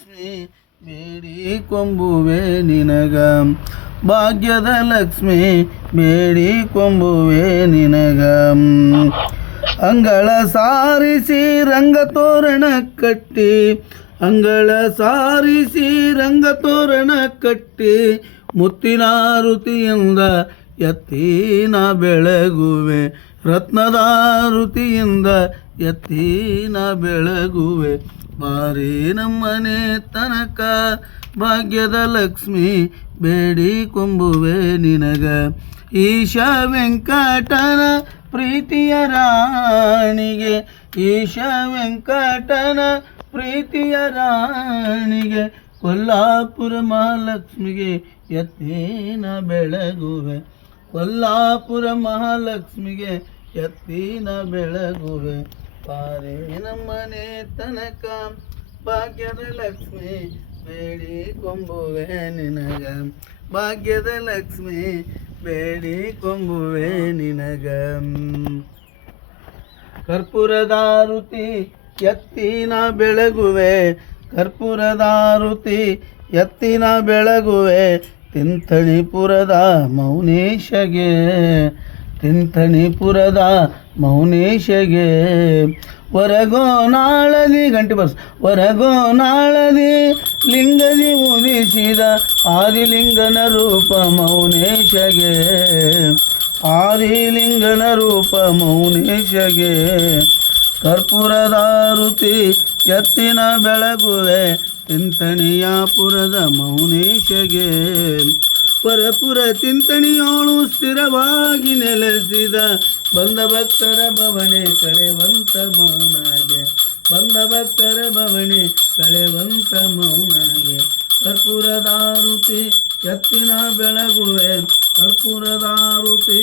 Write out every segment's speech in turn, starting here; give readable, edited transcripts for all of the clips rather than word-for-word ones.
ಲಕ್ಷ್ಮಿ ಬೇಡಿ ಕೊಂಬುವೆ ನಿನಗ ಭಾಗ್ಯದ ಲಕ್ಷ್ಮಿ ಬೇಡಿ ಕೊಂಬುವೆ ನಿನಗ ಅಂಗಳ ಸಾರಿಸಿ ರಂಗತೋರಣ ಕಟ್ಟಿ ಅಂಗಳ ಸಾರಿಸಿ ರಂಗತೋರಣ ಕಟ್ಟಿ ಮುತ್ತಿನಾರುತಿಯಿಂದ ಎತ್ತಿನ ಬೆಳಗುವೆ ರತ್ನದಾರುತಿಯಿಂದ ಎತ್ತಿನ ಬೆಳಗುವೆ ಬಾರಿ ನಮ್ಮನೆ ತನಕ ಭಾಗ್ಯದ ಲಕ್ಷ್ಮಿ ಬೇಡಿ ಕೊಂಬುವೆ ನಿನಗ ಈಶ ವೆಂಕಟನ ಪ್ರೀತಿಯ ರಾಣಿಗೆ ಈಶ ವೆಂಕಟನ ಪ್ರೀತಿಯ ರಾಣಿಗೆ ಕೊಲ್ಲಾಪುರ ಮಹಾಲಕ್ಷ್ಮಿಗೆ ಎತ್ತಿನ ಬೆಳಗುವೆ ಕೊಲ್ಲಾಪುರ ಮಹಾಲಕ್ಷ್ಮಿಗೆ ಎತ್ತಿನ ಬೆಳಗುವೆ ಪಾರೆ ನಮ್ಮನೆ ತನಕ ಭಾಗ್ಯದ ಲಕ್ಷ್ಮಿ ಬೇಡಿ ಕೊಂಬುವೆ ನಿನಗ ಭಾಗ್ಯದ ಲಕ್ಷ್ಮಿ ಬೇಡಿ ಕೊಂಬುವೆ ನಿನಗ ಕರ್ಪೂರದಾರುತಿ ಎತ್ತಿನ ಬೆಳಗುವೆ ಕರ್ಪೂರದಾರುತಿ ಎತ್ತಿನ ಬೆಳಗುವೆ ತಿಂಥಣಿಪುರದ ಮೌನೇಶಗೆ ತಿಂಥಣಿಪುರದ ಮೌನೇಶಗೆ ಹೊರಗೋನಾಳದಿ ಗಂಟೆ ಬರ್ಸ್ ಹೊರಗೋನಾಳದಿ ಲಿಂಗದಿ ಉದಿಸಿದ ಆದಿಲಿಂಗನ ರೂಪ ಮೌನೇಶಗೆ ಆದಿಲಿಂಗನ ರೂಪ ಮೌನೇಶಗೆ ಕರ್ಪೂರದಾರುತಿ ಎತ್ತಿನ ಬೆಳಗುವೆ ತಿಂತಣಿಯಾಪುರದ ಮೌನೇಶಗೆ ಪರಪುರ ತಿಂತಣಿಯೋಳು ಸ್ಥಿರವಾಗಿ ನೆಲೆಸಿದ ಬಂದ ಭಕ್ತರ ಭವನೆ ಕಳೆವಂತ ಮೌನಾಗೆ ಬಂದ ಭಕ್ತರ ಭವನೆ ಕಳೆವಂತ ಮೌನಾಗೆ ಕರ್ಪೂರದಾರುತಿ ಎತ್ತಿನ ಬೆಳಗುವೆ ಕರ್ಪೂರದಾರುತಿ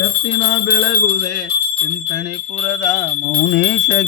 ಎತ್ತಿನ ಬೆಳಗುವೆ ತಿಂತಣಿಪುರದ ಮೌನೇಶಗೆ